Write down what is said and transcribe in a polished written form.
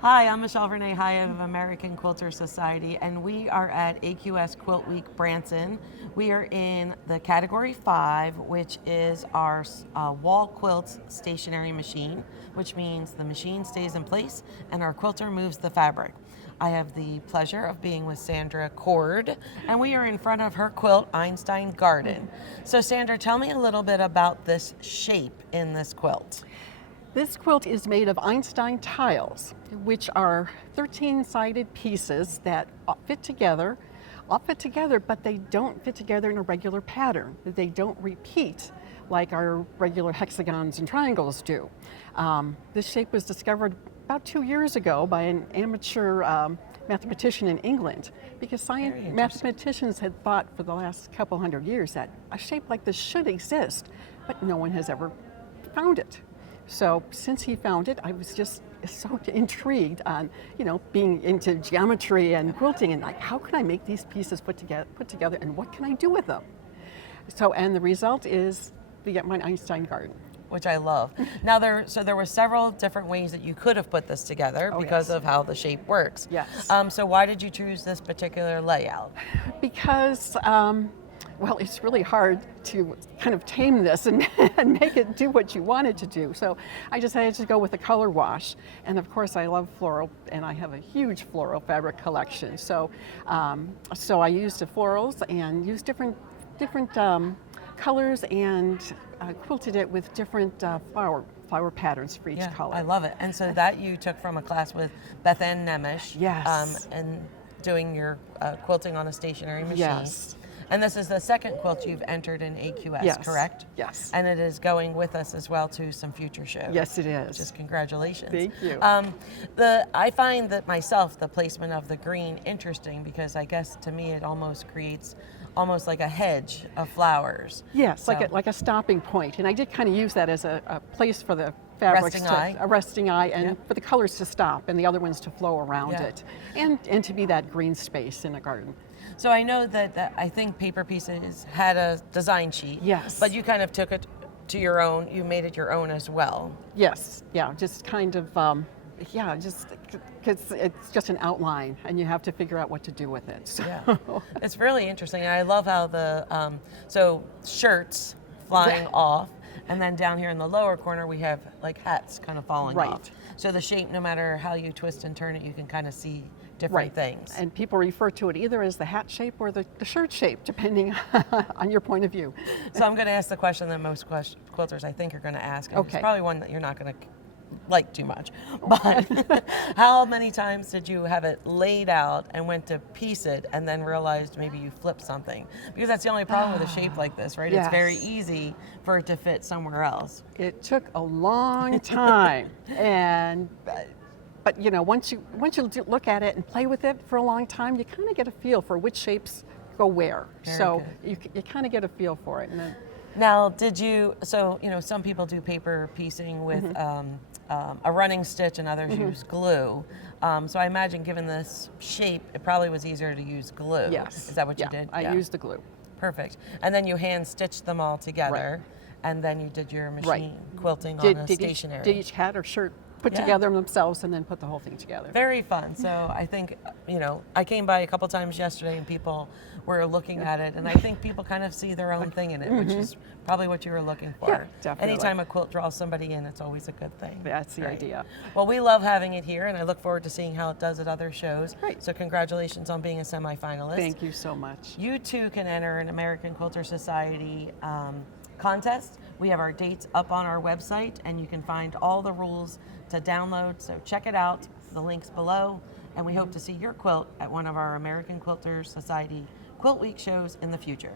Hi, I'm Renee Hiatt of American Quilter Society, and we are at AQS QuiltWeek Branson. We are in the category 5, which is our wall quilt stationary machine, which means the machine stays in place and our quilter moves the fabric. I have the pleasure of being with Sandra Cord, and we are in front of her quilt, Einstein Garden. So Sandra, tell me a little bit about this shape in this quilt. This quilt is made of Einstein Tiles, which are 13-sided pieces that all fit together, but they don't fit together in a regular pattern. They don't repeat like our regular hexagons and triangles do. This shape was discovered about 2 years ago by an amateur mathematician in England, because mathematicians had thought for the last couple hundred years that a shape like this should exist, but no one has ever found it. So since he found it, I was just so intrigued on, being into geometry and quilting, and like, how can I make these pieces put together, and what can I do with them? So, and the result is my Einstein Garden, Which I love. Now there were several different ways that you could have put this together because of how the shape works. Yes. So why did you choose this particular layout? Because well, it's really hard to kind of tame this and make it do what you want it to do. So I decided to go with a color wash. And of course I love floral, and I have a huge floral fabric collection. So so I used the florals and used different colors, and quilted it with different flower patterns for each color. I love it. And so that you took from a class with Beth Ann Nemish. Yes. And doing your quilting on a stationary machine. Yes. And this is the second quilt you've entered in AQS, Yes. correct? Yes. And it is going with us as well to some future shows. Yes, it is. Just congratulations. Thank you. I find that myself, the placement of the green interesting, because I guess to me it almost creates almost like a hedge of flowers. Yes, So- like a stopping point. And I did kind of use that as a place for the fabrics a resting eye, and for the colors to stop and the other ones to flow around it, and to be that green space in a garden. So I know that I think Paper Pieces had a design sheet. Yes. But you kind of took it to your own, you made it your own as well. Yes, yeah, just kind of, just because it's just an outline, and you have to figure out what to do with it. So. Yeah, it's really interesting. And I love how the, so shirts flying off, and then down here in the lower corner we have like hats kind of falling off. So the shape, no matter how you twist and turn it, you can kind of see different things. And people refer to it either as the hat shape or the shirt shape, depending on your point of view. So I'm going to ask the question that most quilters I think are going to ask. And Okay. It's probably one that you're not going to like too much. But how many times did you have it laid out and went to piece it and then realized maybe you flipped something? Because that's the only problem with a shape like this, right? Yes. It's very easy for it to fit somewhere else. It took a long time, but once you look at it and play with it for a long time, you kind of get a feel for which shapes go where. Very you kind of get a feel for it. And then, now, some people do paper piecing with a running stitch, and others use glue. So I imagine, given this shape, it probably was easier to use glue. yes. Is that what you did? I used the glue. Perfect. And then you hand stitched them all together, and then you did your machine quilting on a stationary. Did each hat or shirt put together themselves, and then put the whole thing together. Very fun. So I think, I came by a couple times yesterday and people were looking at it, and I think people kind of see their own thing in it, which is probably what you were looking for. Yeah, definitely. Anytime a quilt draws somebody in, it's always a good thing. That's the idea. Well, we love having it here, and I look forward to seeing how it does at other shows. Great. So congratulations on being a semi-finalist. Thank you so much. You too can enter an American Quilter Society contest. We have our dates up on our website, and you can find all the rules to download. So check it out. The link's below, and we hope to see your quilt at one of our American Quilter Society Quilt Week shows in the future.